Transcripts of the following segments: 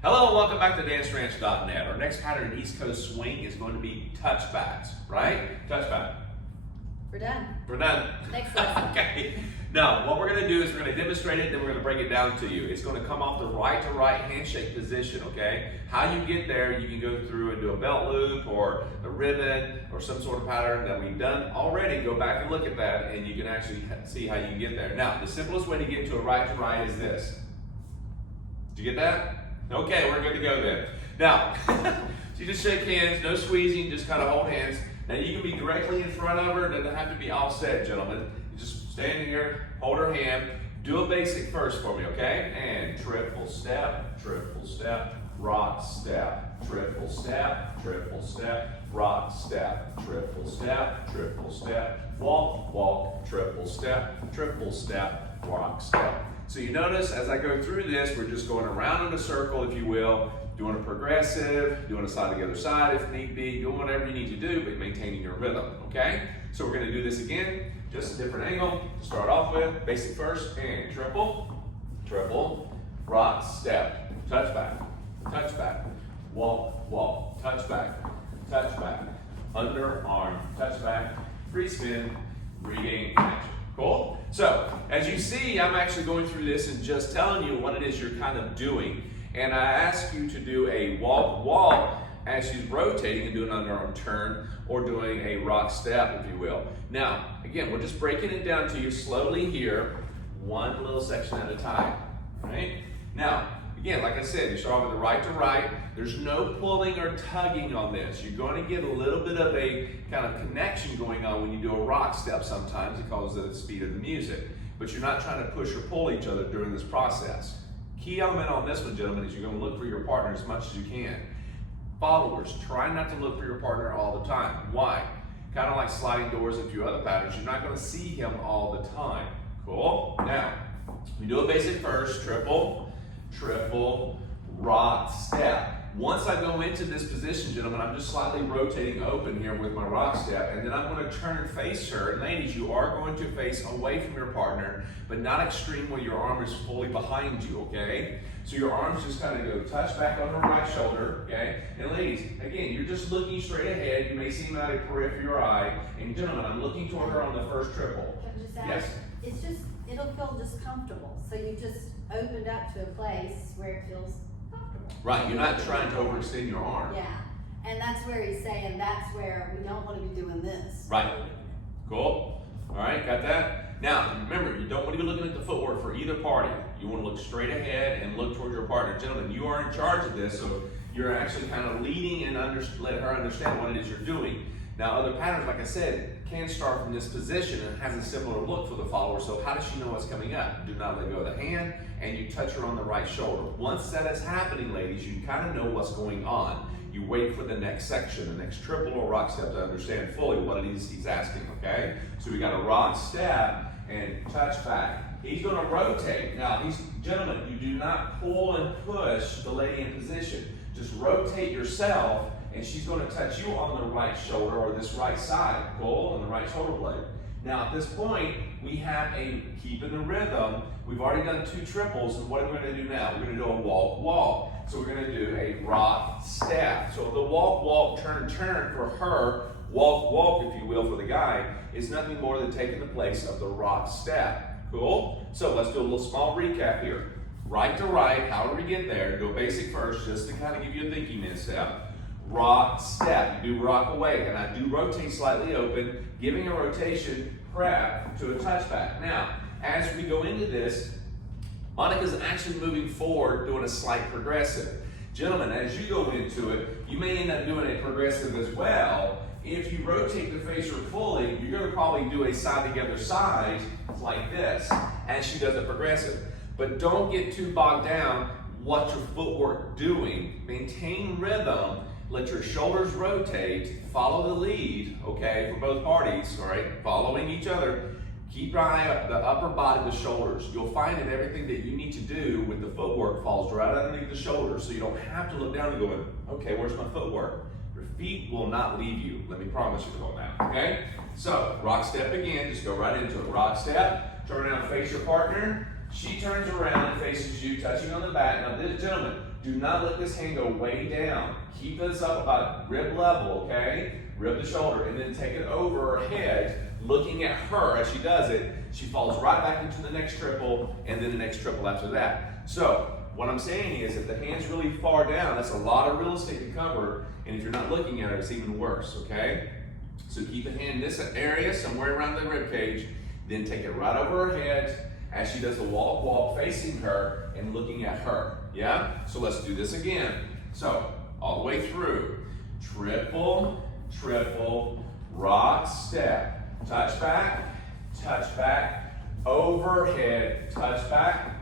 Hello and welcome back to danceranch.net. Our next pattern in East Coast swing is going to be touchbacks, right? Touchback. We're done. We're done. Next lesson. Okay. Now, what we're going to do is we're going to demonstrate it, then we're going to break it down to you. It's going to come off the right to right handshake position, okay? How you get there, you can go through and do a belt loop or a ribbon or some sort of pattern that we've done already. Go back and look at that and you can actually see how you can get there. Now, the simplest way to get to a right to right is this. Did you get that? Okay, we're good to go then. Now, so you just shake hands, no squeezing, just kind of hold hands. Now you can be directly in front of her, it doesn't have to be offset, gentlemen. You just stand here, hold her hand, do a basic first for me, okay? And triple step, rock step, triple step, rock step, triple step, walk, triple step, rock step. So you notice as I go through this, we're just going around in a circle, if you will, doing a progressive, doing a side to the other side if need be, doing whatever you need to do, but maintaining your rhythm, okay? So we're gonna do this again, just a different angle to start off with. Basic first, and triple, rock, step, touch back, walk, touch back, underarm, touch back, free spin, regain connection. Cool? So, as you see, I'm actually going through this and just telling you what it is you're kind of doing. And I ask you to do a walk as she's rotating and doing an underarm turn or doing a rock step, if you will. Now, again, we're just breaking it down to you slowly here, one little section at a time, right? Now, again, like I said, you start off with the right to right. There's no pulling or tugging on this. You're going to get a little bit of a kind of connection going on when you do a rock step sometimes because of the speed of the music. But you're not trying to push or pull each other during this process. Key element on this one, gentlemen, is you're going to look for your partner as much as you can. Followers, try not to look for your partner all the time. Why? Kind of like sliding doors and a few other patterns, you're not going to see him all the time. Cool? Now, we do a basic first, triple, rock step. Once I go into this position, gentlemen, I'm just slightly rotating open here with my rock step, and then I'm going to turn and face her. And ladies, you are going to face away from your partner, but not extreme where your arm is fully behind you, okay? So your arms just kind of go touch back on her right shoulder, okay? And ladies, again, you're just looking straight ahead. You may see him out of the periphery of your eye. And gentlemen, I'm looking toward her on the first triple. Can I just ask? Yes? It's just, it'll feel just comfortable. So you just opened up to a place where it feels comfortable. Right, you're not trying to overextend your arm. Yeah, and that's where he's saying that's where we don't want to be doing this. Right. Cool. All right, got that? Now, remember, you don't want to be looking at the footwork for either party. You want to look straight ahead and look towards your partner. Gentlemen, you are in charge of this, so you're actually kind of leading and let her understand what it is you're doing. Now, other patterns, like I said, can start from this position and has a similar look for the follower, so how does she know what's coming up? Do not let go of the hand, and you touch her on the right shoulder. Once that is happening, ladies, you kind of know what's going on. You wait for the next section, the next triple or rock step to understand fully what it is he's asking, okay? So we got a rock step and touch back. He's gonna rotate. Now, gentlemen, you do not pull and push the lady in position. Just rotate yourself, and she's going to touch you on the right shoulder or this right side, goal on the right shoulder blade. Now at this point, we have keeping the rhythm. We've already done two triples, and what are we going to do now? We're going to do a walk. So we're going to do a rock step. So the walk, turn for her, walk, if you will, for the guy, is nothing more than taking the place of the rock step. Cool? So let's do a little small recap here. Right to right, however we get there, do a basic first, just to kind of give you a thinking minute step. Rock step, you do rock away, and I do rotate slightly open, giving a rotation prep to a touchback. Now, as we go into this, Monica's actually moving forward, doing a slight progressive. Gentlemen, as you go into it, you may end up doing a progressive as well. If you rotate the facer fully, you're going to probably do a side to the other side like this, as she does a progressive. But don't get too bogged down what your footwork doing. Maintain rhythm. Let your shoulders rotate, follow the lead, okay, for both parties, all right, following each other. Keep your eye up, the upper body, the shoulders. You'll find that everything that you need to do with the footwork falls right underneath the shoulders, so you don't have to look down and go, okay, where's my footwork? Your feet will not leave you, let me promise you on that, okay? So, rock step again, just go right into it. Rock step, turn around, face your partner. She turns around and faces you, touching on the back. Now this, gentlemen, do not let this hand go way down. Keep this up about rib level, okay? Rib the shoulder, and then take it over her head, looking at her as she does it. She falls right back into the next triple, and then the next triple after that. So, what I'm saying is, if the hand's really far down, that's a lot of real estate to cover, and if you're not looking at it, it's even worse, okay? So keep the hand in this area, somewhere around the rib cage, then take it right over her head as she does the walk, facing her and looking at her, yeah? So let's do this again. So, all the way through. Triple, triple, rock, step. Touch back, overhead, touch back,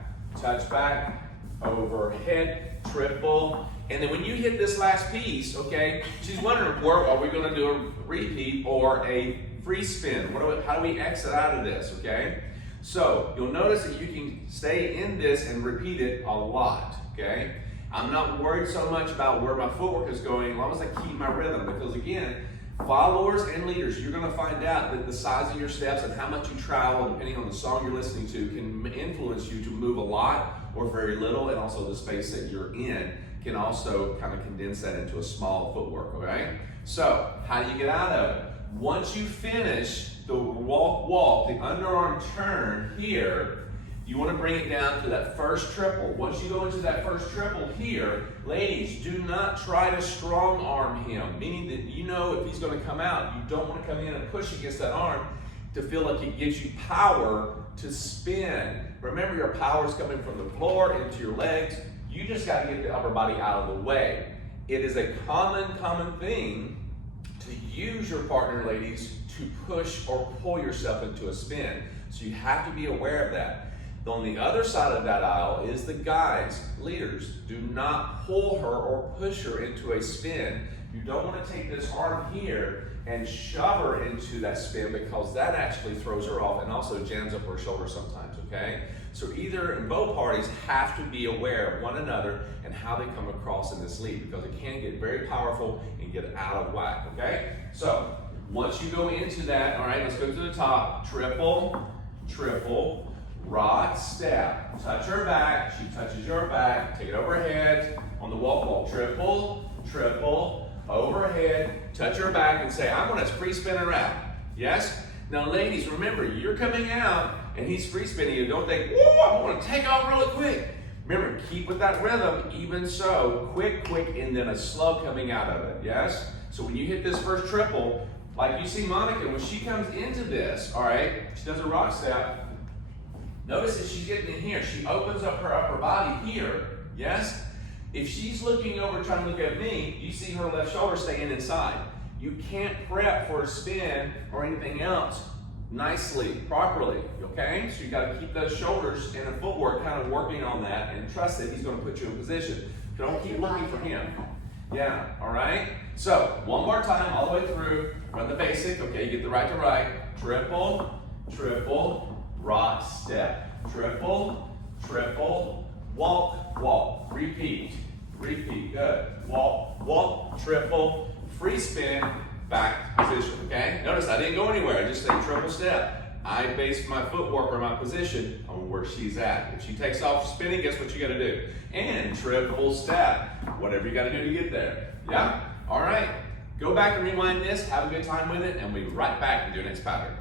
overhead, triple. And then when you hit this last piece, okay, she's wondering, where are we gonna do a repeat or a free spin? How do we exit out of this, okay? So you'll notice that you can stay in this and repeat it a lot, okay? I'm not worried so much about where my footwork is going as long as I keep my rhythm, because again, followers and leaders, you're gonna find out that the size of your steps and how much you travel, depending on the song you're listening to, can influence you to move a lot or very little, and also the space that you're in can also kind of condense that into a small footwork, okay? So, how do you get out of it? Once you finish the walk, the underarm turn here, you want to bring it down to that first triple. Once you go into that first triple here, ladies, do not try to strong arm him, meaning that you know if he's going to come out, you don't want to come in and push against that arm to feel like it gives you power to spin. Remember, your power is coming from the floor into your legs. You just got to get the upper body out of the way. It is a common thing to use your partner, ladies, to push or pull yourself into a spin. So you have to be aware of that. On the other side of that aisle is the guys, leaders. Do not pull her or push her into a spin. You don't want to take this arm here and shove her into that spin, because that actually throws her off and also jams up her shoulder sometimes, okay? So either and both parties have to be aware of one another and how they come across in this lead, because it can get very powerful and get out of whack, okay? So once you go into that, all right, let's go to the top. Triple, triple, rock, step. Touch her back, she touches your back, take it overhead on the walk, triple, triple, overhead, touch her back and say, I'm gonna free spin around. Yes? Now ladies, remember, you're coming out and he's free spinning you. Don't think, whoa, I'm gonna take off really quick. Remember, keep with that rhythm, even so, quick, and then a slow coming out of it, yes? So when you hit this first triple, like you see Monica, when she comes into this, all right, she does a rock step, notice that she's getting in here. She opens up her upper body here, yes? If she's looking over trying to look at me, you see her left shoulder staying inside. You can't prep for a spin or anything else nicely, properly, okay? So you gotta keep those shoulders and the footwork kind of working on that, and trust that he's gonna put you in position. Don't keep looking for him. Yeah, all right? So, one more time, all the way through, run the basic, okay, you get the right to right, triple, triple, rock, step, triple, triple, walk, repeat, good, walk, triple, free spin, back position, okay? Notice I didn't go anywhere, I just stayed triple step. I based my footwork or my position on where she's at. If she takes off spinning, guess what you gotta do? And triple step, whatever you gotta do to get there, yeah? All right, go back and rewind this, have a good time with it, and we'll be right back to do the next pattern.